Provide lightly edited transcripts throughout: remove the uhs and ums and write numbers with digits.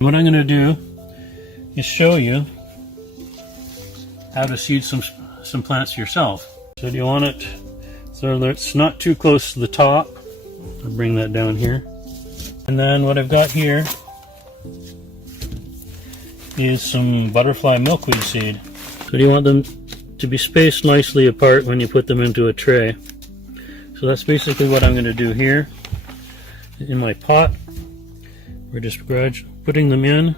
What I'm going to do is show you how to seed some plants yourself. So you want it so that it's not too close to the top. I'll bring that down here. And then what I've got here is some butterfly milkweed seed. So you want them to be spaced nicely apart when you put them into a tray. So that's basically what I'm going to do here. In my pot, we're just putting them in,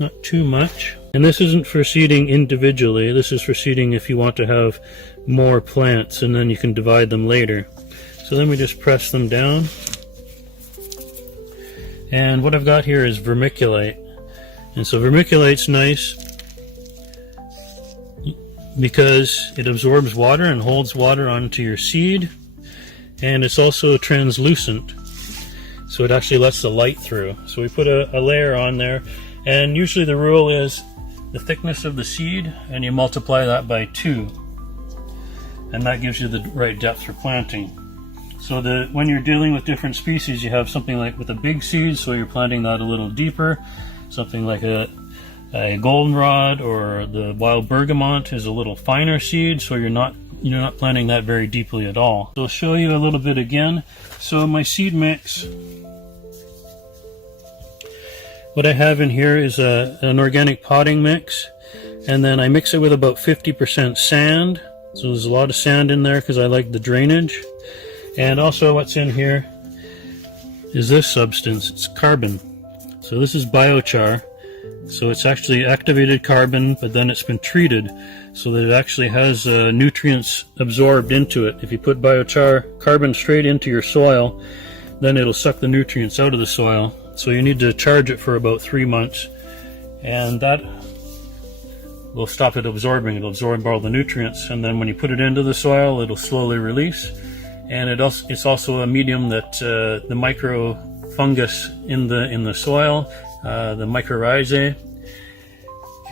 not too much. And this isn't for seeding individually, this is for seeding if you want to have more plants, and then you can divide them later. So then we just press them down. And what I've got here is vermiculite. And so vermiculite's nice because it absorbs water and holds water onto your seed, and it's also translucent, so it actually lets the light through. So we put a layer on there, and usually the rule is the thickness of the seed, and you multiply that by 2, and that gives you the right depth for planting. So when you're dealing with different species, you have something like with a big seed, so you're planting that a little deeper. Something like a goldenrod or the wild bergamot is a little finer seed, so you're not planting that very deeply at all. So I'll show you a little bit again. So my seed mix, what I have in here is an organic potting mix, and then I mix it with about 50% sand. So there's a lot of sand in there because I like the drainage. And also what's in here is this substance, it's carbon. So this is biochar. So it's actually activated carbon, but then it's been treated so that it actually has nutrients absorbed into it. If you put biochar carbon straight into your soil, then it'll suck the nutrients out of the soil. So you need to charge it for about 3 months, and that will stop it absorbing. It'll absorb all the nutrients, and then when you put it into the soil, it'll slowly release. And it's also a medium that the micro fungus in the soil, the mycorrhizae,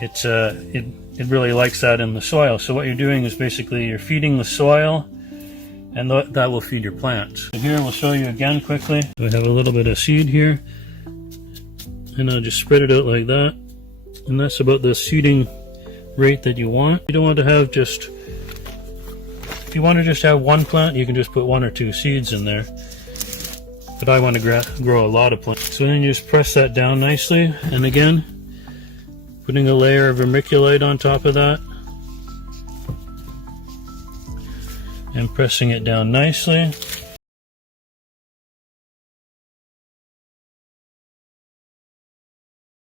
it really likes that in the soil. So what you're doing is basically you're feeding the soil, and that will feed your plants. So here we'll show you again quickly. We have a little bit of seed here, and I'll just spread it out like that, and that's about the seeding rate that you want. You don't want to have just, if you want to just have one plant, you can just put 1 or 2 seeds in there. But I want to grow a lot of plants. So then you just press that down nicely, and again, putting a layer of vermiculite on top of that, and pressing it down nicely.